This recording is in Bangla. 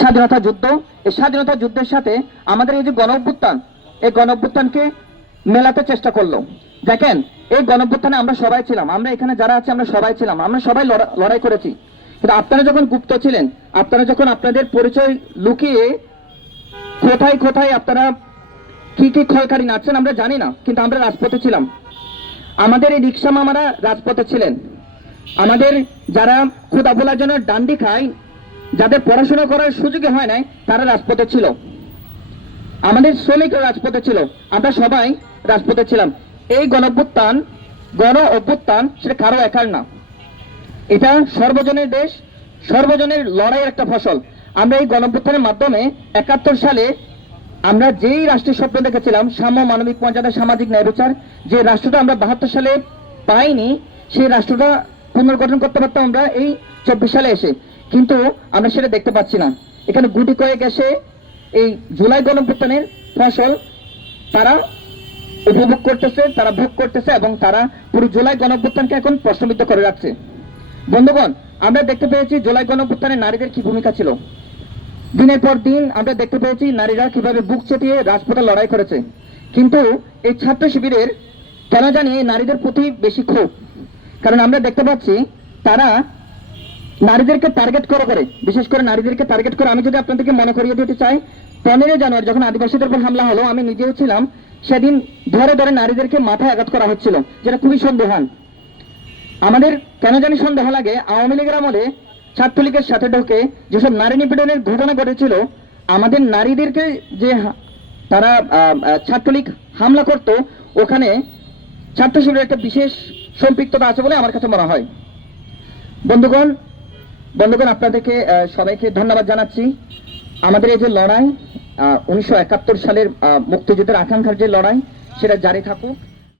স্বাধীনতা যুদ্ধ, এই স্বাধীনতা যুদ্ধের সাথে আমাদের এই যে গণঅভ্যুত্থান, এই গণঅভ্যুত্থানকে মেলাতে চেষ্টা করলো। দেখেন, এই গণঅভ্যুত্থানে আমরা সবাই ছিলাম, আমরা এখানে যারা আছে আমরা সবাই ছিলাম, আমরা সবাই লড়াই করেছি। কিন্তু আপনারা যখন গুপ্ত ছিলেন, আপনারা যখন আপনাদের পরিচয় লুকিয়ে কোথায় কোথায় আপনারা কি কি ক্ষয়কারী নাচছেন আমরা জানি না, কিন্তু আমরা রাজপথে ছিলাম। আমাদের এই রিক্সা মামারা রাজপথে ছিলেন, আমাদের যারা ক্ষুধা ভোলার জন্য ডান্ডি খায়, যাদের পড়াশোনা করার সুযোগই হয় নাই, তারা রাজপথে ছিল। আমাদের শ্রমিকরা রাজপথে ছিল, আমরা সবাই রাজপথে ছিলাম। এই গণ অভ্যুত্থান সেটা কারো একার না, এটা সর্বজনের দেশ, সর্বজনের লড়াইয়ের একটা ফসল। আমরা এই গণ অভ্যুত্থানের মাধ্যমে 71 সালে আমরা যেই রাষ্ট্রের স্বপ্ন দেখেছিলাম, সাম্য, মানবিক মর্যাদা, সামাজিক ন্যায় বিচার, যে রাষ্ট্রটা আমরা 72 সালে পাইনি, সেই রাষ্ট্রটা পুনর্গঠন করতে পারতাম আমরা এই 24 সালে এসে, কিন্তু আমরা সেটা দেখতে পাচ্ছি না। এখানে গুটি কয়েক এসে এই জুলাই গণঅভ্যুত্থানের ফসল তারা উপভোগ করতেছে, তারা ভোগ করতেছে, এবং তারা পুরো জুলাই গণঅভ্যুত্থানকে এখন প্রশ্নবিদ্ধ করে রাখছে। বন্ধুগণ, আমরা দেখতে পেয়েছি জুলাই গণঅভ্যুত্থানে নারীদের কি ভূমিকা ছিল। দিনের পর দিন আমরা দেখতে পেয়েছি নারীরা কিভাবে বুক চেতিয়ে রাজপথে লড়াই করেছে। কিন্তু এই ছাত্র শিবিরের কেন জানি এই নারীদের প্রতি বেশি ক্ষোভ, কারণ আমরা দেখতে পাচ্ছি তারা নারীদেরকে টার্গেট করে, বিশেষ করে নারীদেরকে টার্গেট করে। আমি যদি আপনাদেরকে মনে করিয়ে দিতে চাই, 15 জানুয়ারি যখন আদিবাসীদের উপর হামলা হলো, আমি নিজেও ছিলাম, সেদিন ধরে ধরে নারীদেরকে মাথায় আঘাত করা হচ্ছিল, যেটা খুবই সন্দেহান। আমাদের কেন জানি সন্দেহ লাগে, আওয়ামী লীগের আমলে ছাত্রলীগের সাথে ঢোকে যেসব নারী নিপীড়নের ঘটনা ঘটেছিল, আমাদের নারীদেরকে যে তারা ছাত্রলীগ হামলা করত, ওখানে ছাত্র শিবিরের একটা বিশেষ সম্পৃক্ততা আছে বলে আমার কাছে মনে হয়। বন্ধুগণ, আপনাদেরকে সবাইকে ধন্যবাদ জানাচ্ছি। আমাদের এই যে লড়াই, 1971 সালের মুক্তিযুদ্ধের আকাঙ্ক্ষার যে লড়াই, সেটা জারি থাকুক।